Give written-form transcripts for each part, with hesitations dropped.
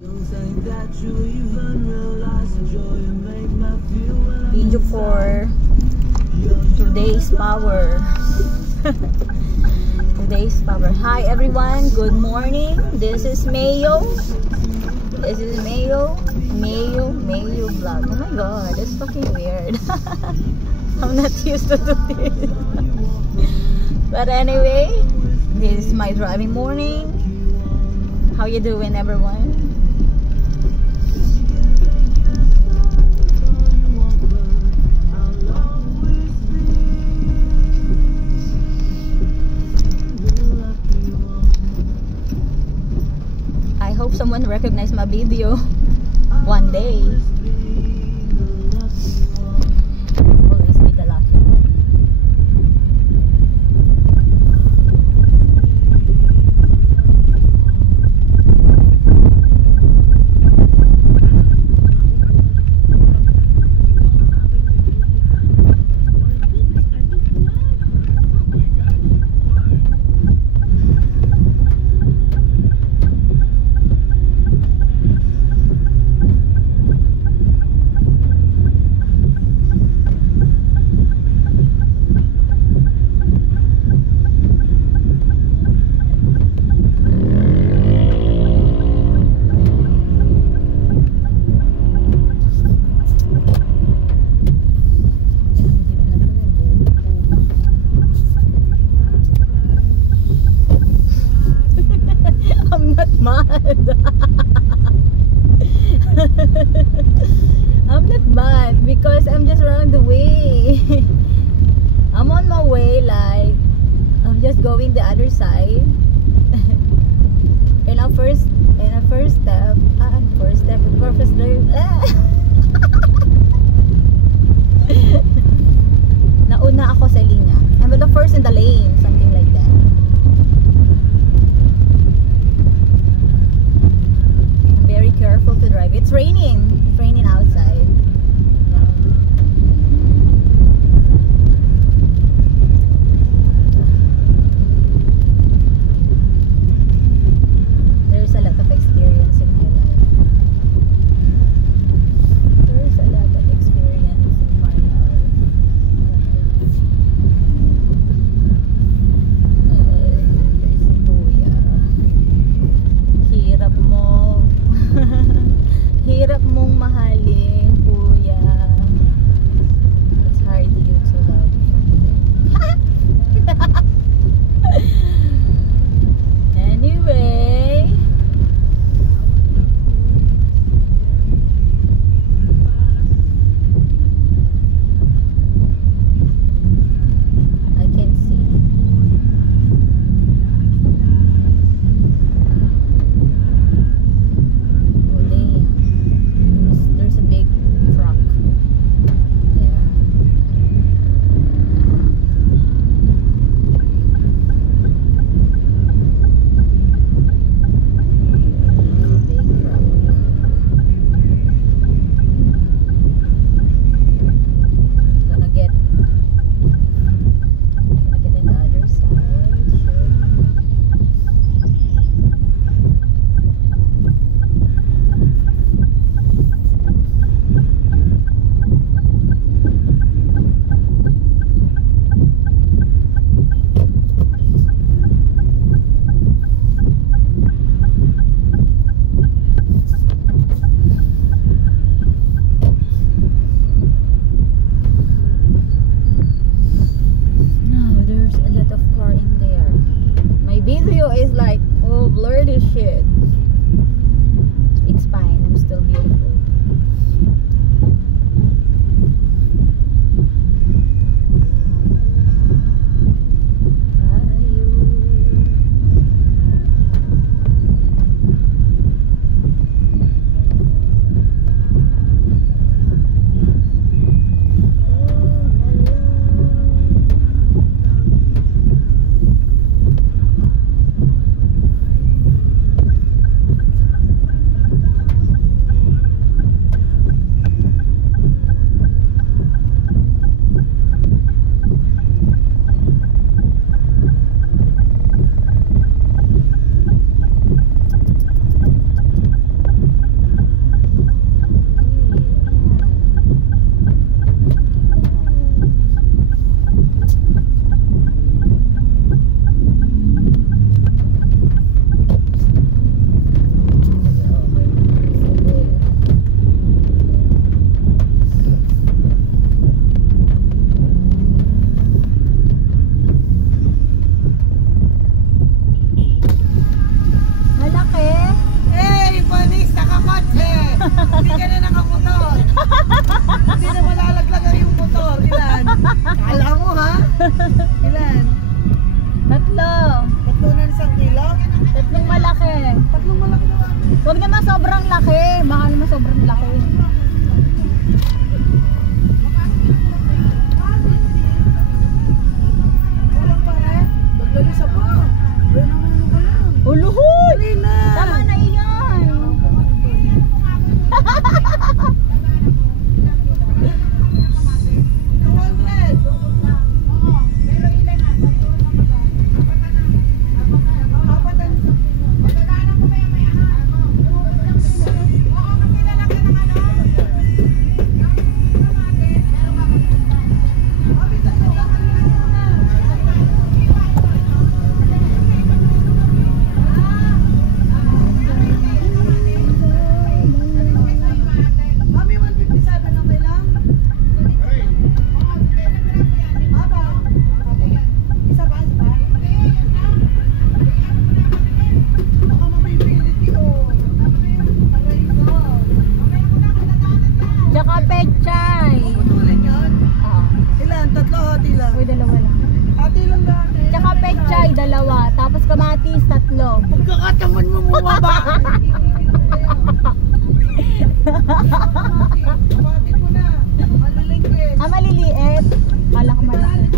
Video for today's power. Today's power. Hi everyone, good morning. This is Mayo. This is Mayo vlog. Oh my god, that's fucking weird. I'm not used to do this. But anyway, this is my driving morning. How you doing, everyone? I hope someone recognize my video one day. Always be the lucky one. I'm not mad because I'm just around the way. I'm on my way, like I'm just going the other side. And our first step, nauna ako sa linya. I'm the first in the lane, something like that. Very careful to drive. It's raining. It's raining outside. There's a lot of experience in my life. There's a lot of experience in my life. There's si Kuya. Hirap mo. Hirap mong Ilan? Tatlo. Tatlo na isang kilo? Tatlong malaki. Tatlong malaki na ate. Huwag naman sobrang laki. Baka naman sobrang laki. Walang pare. Dagdag isa pa. Ayun ang ano ka lang. Uluhoy! Dali na. Tama na iyan. 2, tapos kamatis 3. Pagkakataman mo bumaba. Bakit mo na? Maliliit. Ah, maliliit. Kala ko malaki.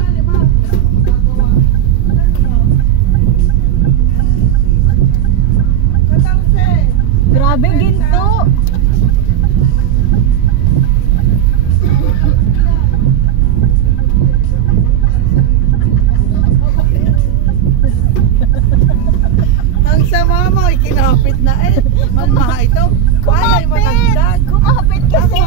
Grabe, ginto. Ang sama mo, ikinapit na eh. Malmaha ito. Ay, matagdag. Kumapit kasi.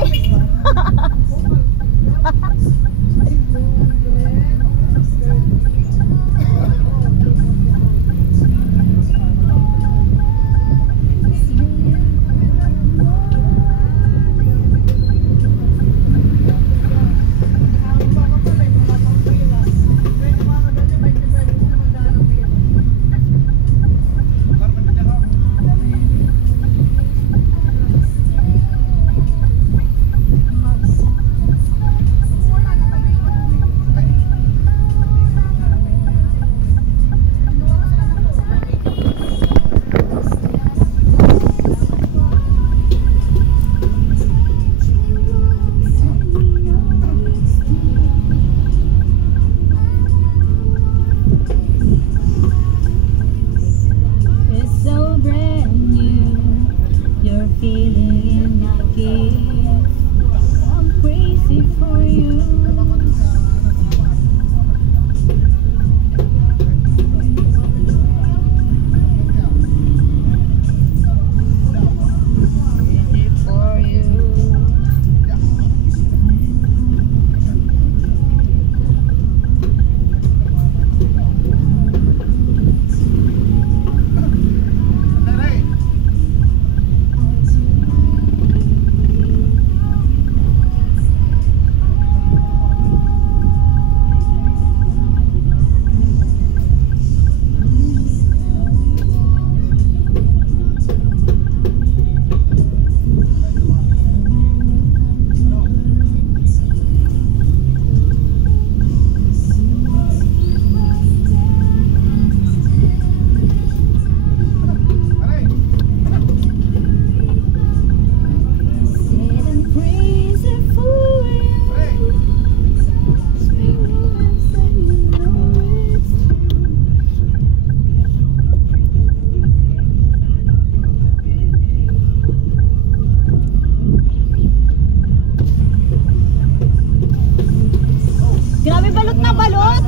Grabe, balot na balot.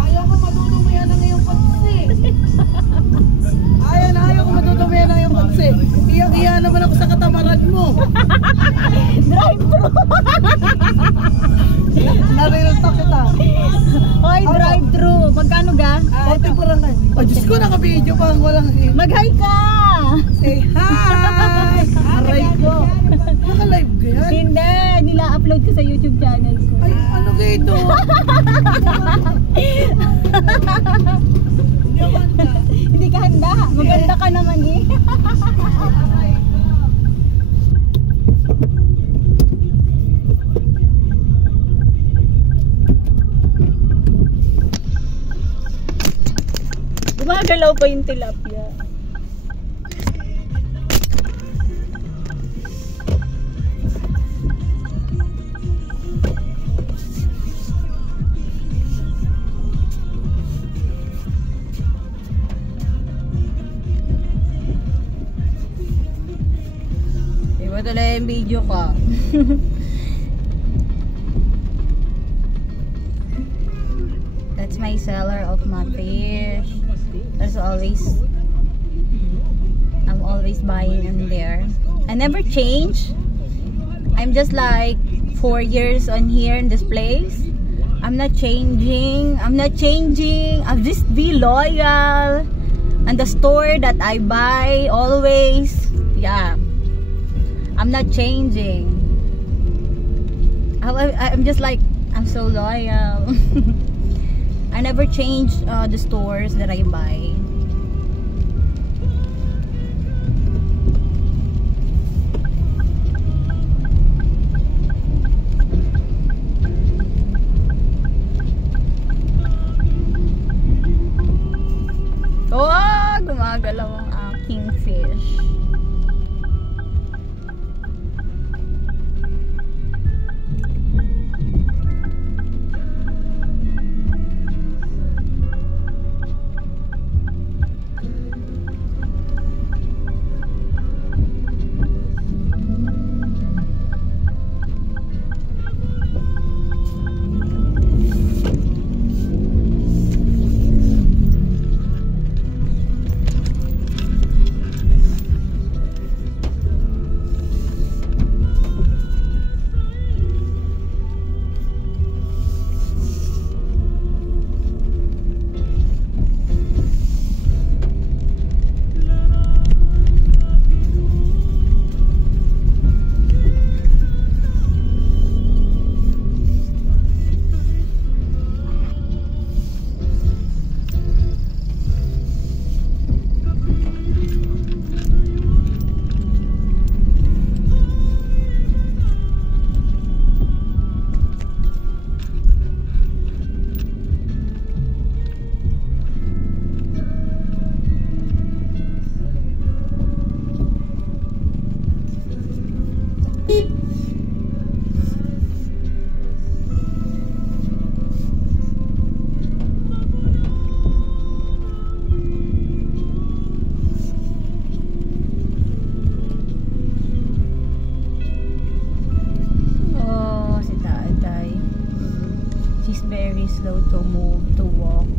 Ayaw ko matutumihan ng iyong kotse. Ayaw ko matutumihan ng iyong kotse. Iyang-iya naman ako sa katamaran mo. Drive-thru. Narilta kita. Hoy, drive-thru. Magkano ga? Ito parang oh, Diyos ko, naka-video pa ang walang Mag-hi ka. say hi. Aray ko. Naka-live ka yan? Hindi, nila-upload ko sa YouTube channel ko. Ay, ano kayo ito? Hindi ako handa. Hindi ka handa. Maganda ka naman eh. Gumagalaw pa yung tilapia. Iba talaga yung video ka. That's my seller of my fish. I'm always buying in there. I never change. I'm just like 4 years on here in this place. I'm not changing. I'll just be loyal. And the store that I buy always. Yeah. I'm not changing. I'm just like, I'm so loyal. I never change the stores that I buy. Oh, gumagalaw ang aking fish. Very slow to move, to walk.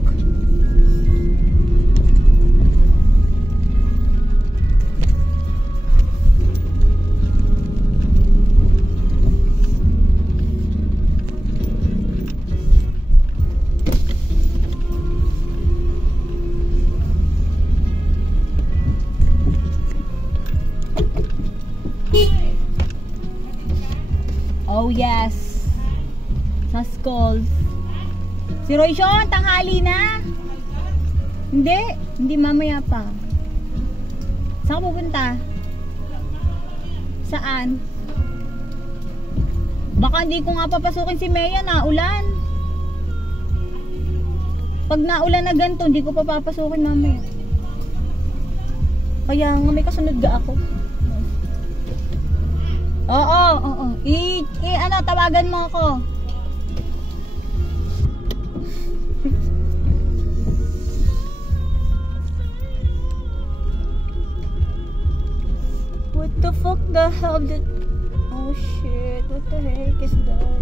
Oh yes, sa schools. Si Royson, tanghali na. Hindi mamaya pa. Saan ka pupunta? Saan? Baka hindi ko nga papasukin si Mea, naulan. Pag naulan na ganito, hindi ko pa papasukin mamaya. Kaya nga may kasunod ga ako. Oo. Ano, tawagan mo ako. What the fuck the hell did... Oh shit, what the heck is that?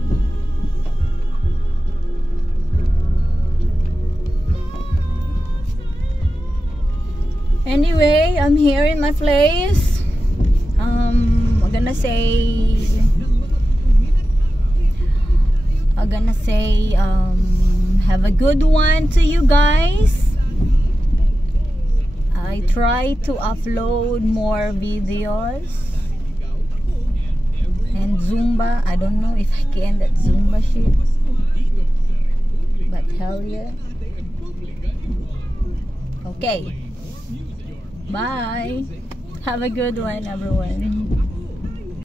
Anyway, I'm here in my place. I'm gonna say have a good one to you guys. I try to upload more videos and Zumba. I don't know if I can that Zumba shit, but hell yeah. Okay, bye, have a good one everyone.